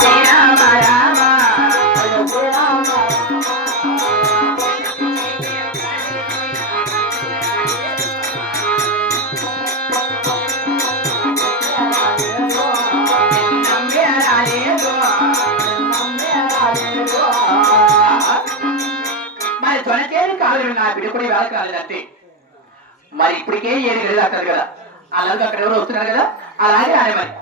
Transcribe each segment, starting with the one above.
శ్రీరామ రామ మరి తొనకేది కాదు నా బిడ్డపడి వేళ కాలేదు అంతే. మరి ఇప్పటికే ఏది గది దాకారు కదా, అలాగే అక్కడ ఎవరు వస్తున్నారు కదా, అలాగే ఆడే మరి.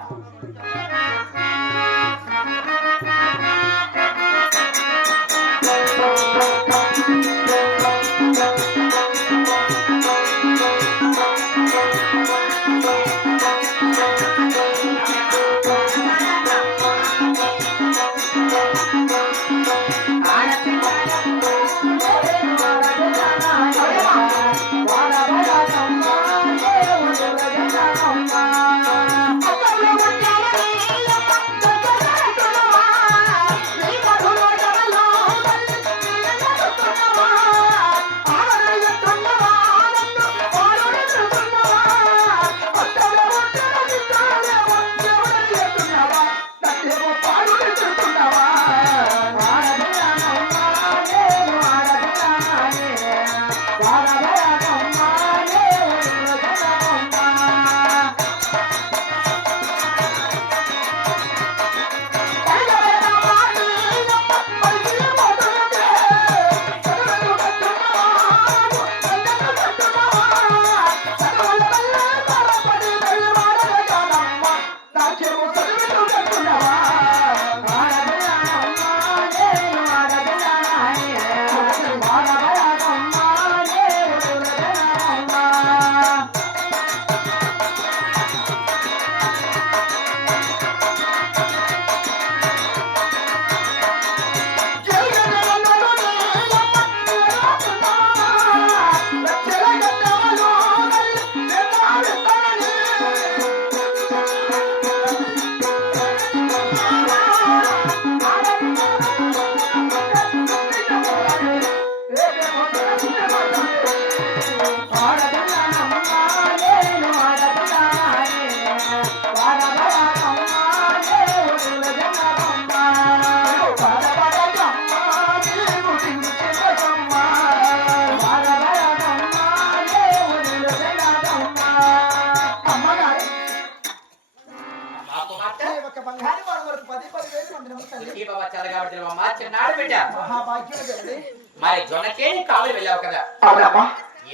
మరి జొన్నకే కావాలి వెళ్ళావు కదా,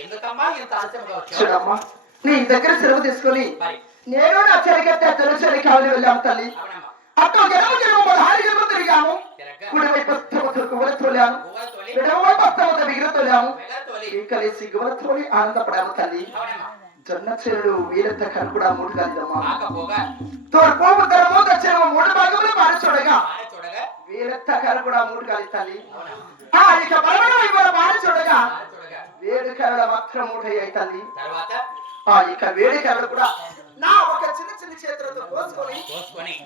ఎందుకమ్మా ఇంత ఆలస్యంగా వచ్చావు? నీ దగ్గర సెలవు తీసుకొని నేను నా చెరగట్టే తెలుసని కావాలి వెళ్ళాము తల్లి. అక్కడ జనము హారి జన్మ తిరిగాము, కుడివైపు తోలాము, ఎడమవైపు తోలాము, కలిసి గువలతోని ఆనందపడాము తల్లి. జొన్న చెరుడు వీరంత కనుకూడా మూడు కాదమ్మా, తూర్పు ఉత్తరము దక్షిణము మూడు భాగములు మారి చూడగా వీరంత కనుకూడా మూడు కాదు తల్లి. ఇక బలమైన ఇవాళ మారి చూడగా వేడుకల మాత్రం మూట అవుతుంది. ఇక వేడుకలు కూడా నా ఒక చిన్న చిన్న చేతులతో కోసుకొని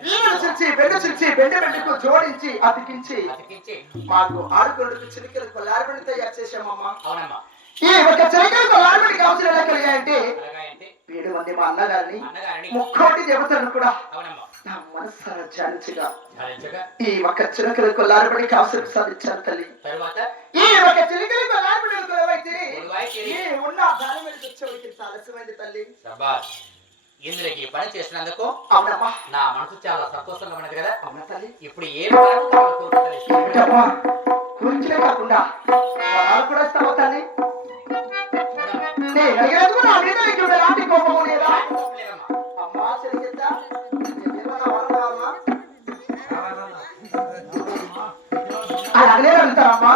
వీరులు చిలిచి బెండ బెండకు జోడించి అతికించి మాకు ఆడుకొండకు చిలికలకు లార్బడి తయారు చేశామమ్మా. ఈ ఒక చిలికలకు లార్బడి కావాల్సిన ఎలా కలిగాయంటే 7 మంది మా అన్నగారిని 30 దేవతలను కూడా నా మనస్సారా ధ్యానించగా ఈ ఒక చిలకలకు లార్బడి కావాల్సిన సాధించాను తల్లి. ఈ ఒక చిలికలకు లార్బడి ఉన్న దాని మీద వచ్చేవాడికి ఆలస్యమైంది తల్లి. ఇందులోకి పని చేసినందుకు అవునమ్మా, నా మనసు చాలా సంతోషంగా ఉన్నది కదా. అవునా తల్లి, ఇప్పుడు ఏ కూర్చునే కాకుండా వరాలు కూడా ఇస్తావు తల్లి. ఎలాంటి కోపము లేదా అమ్మా? సరిగ్గా అలాగే వెళ్తారమ్మా.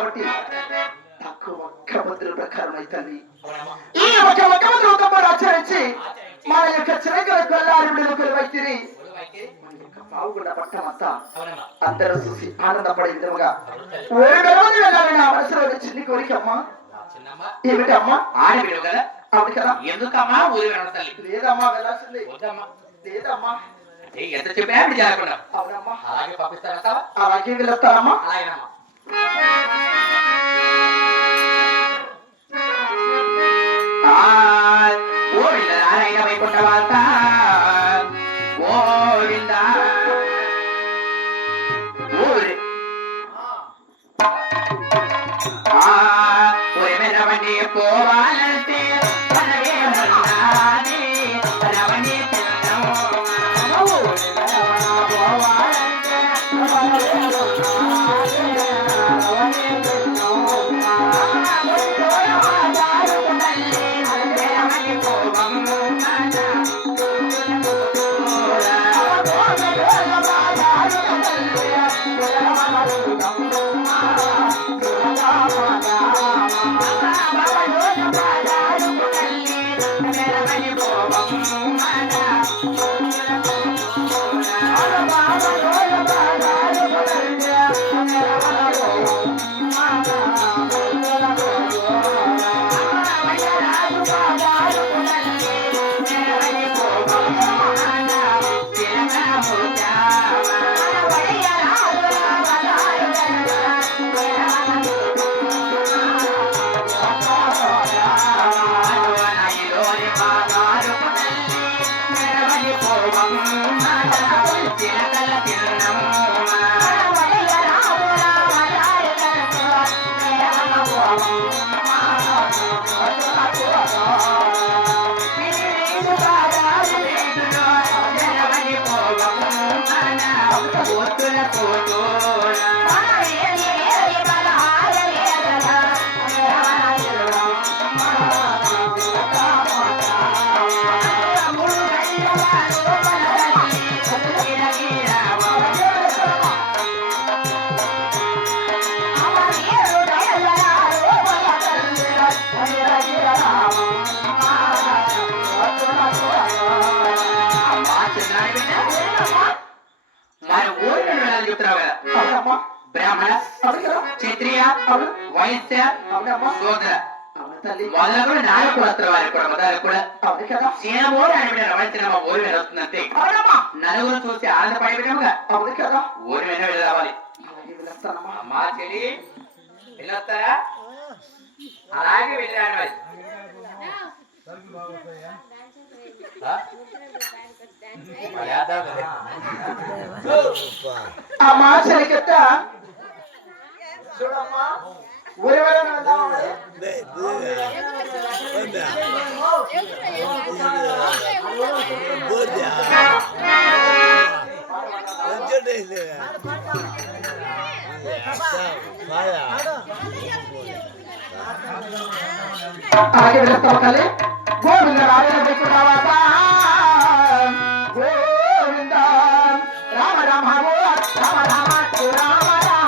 కాబట్టి తక్కువ ఒక్క మంత్రుల ప్రకారం అవుతుంది. ఈ ఒక మంత్రులు ఆచరించి మన యొక్క చిరకలకు వెళ్ళాలి వైద్యుని పావుగుండ పట్టమంతా అందరూ చూసి ఆనందపడే విధముగా వెళ్ళాలని నా మనసులో చిన్ని కోరికమ్మా. ఏమిటమ్మా? ఆడబిడ్డవు కదా, అవును కదా. ఎందుకమ్మా ఊరి వెళ్ళాలి? లేదమ్మా వెళ్ళాల్సింది. లేదమ్మా ఎంత చెప్పినా జరగకుండా. అవునమ్మా అలాగే పంపిస్తారా? అలాగే వెళ్ళొస్తానమ్మా. అలాగేనమ్మా. వైకుంఠవాత గోవింద ఊరి రవణి పోవాలంటే రవణి బ్రాహ్మణ క్షత్రియ వైశ్య శూద్ర మొదలు నాలుగు కులస్తుల వారికి కూడా మొదలు కూడా సీనమోడు అని రమణించిన ఊరి మీద వస్తుందంటే నలుగురు చూసి ఆనందపడే విధంగా ఊరి మీద వెళ్ళాలి. అమ్మా చెల్లి వెళ్ళొస్తారా? అలాగే వెళ్ళాను. మరి అమ్మా చెలికత్త చూడమ్మా ఊరి అలాగే వెళ్తాం కాలే గోవింద రాజ గోవింద రామ రామ రామ రామ రామ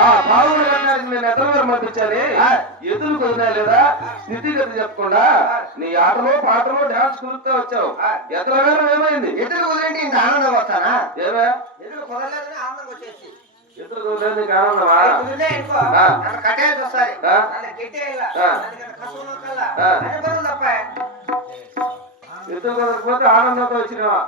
ఆ బాబుని కట్టడానికి నేను ఎత్తలు పంపించాలి ఎదురు కుదిరా లేదా స్థితిగతి చెప్పకుండా నీ ఆటలో పాటలో డాన్స్ కుదురుతా వచ్చావు ఎత్తల గారు ఏమైంది ఎదురు కుదిరేంటి ఇంత ఆనందం వస్తానా ఏమే ఎదురు కుదరలేదని ఆనందం వచ్చేసి ఎదురు కుదిరేది నీకు ఆనందమా కుదిరే ఇంకో నన్ను కట్టేయాల్సి వస్తాయి నన్ను గెట్టేయాల కసువు తప్ప ఎదురు కుదరకపోతే ఆనందంతో వచ్చినావా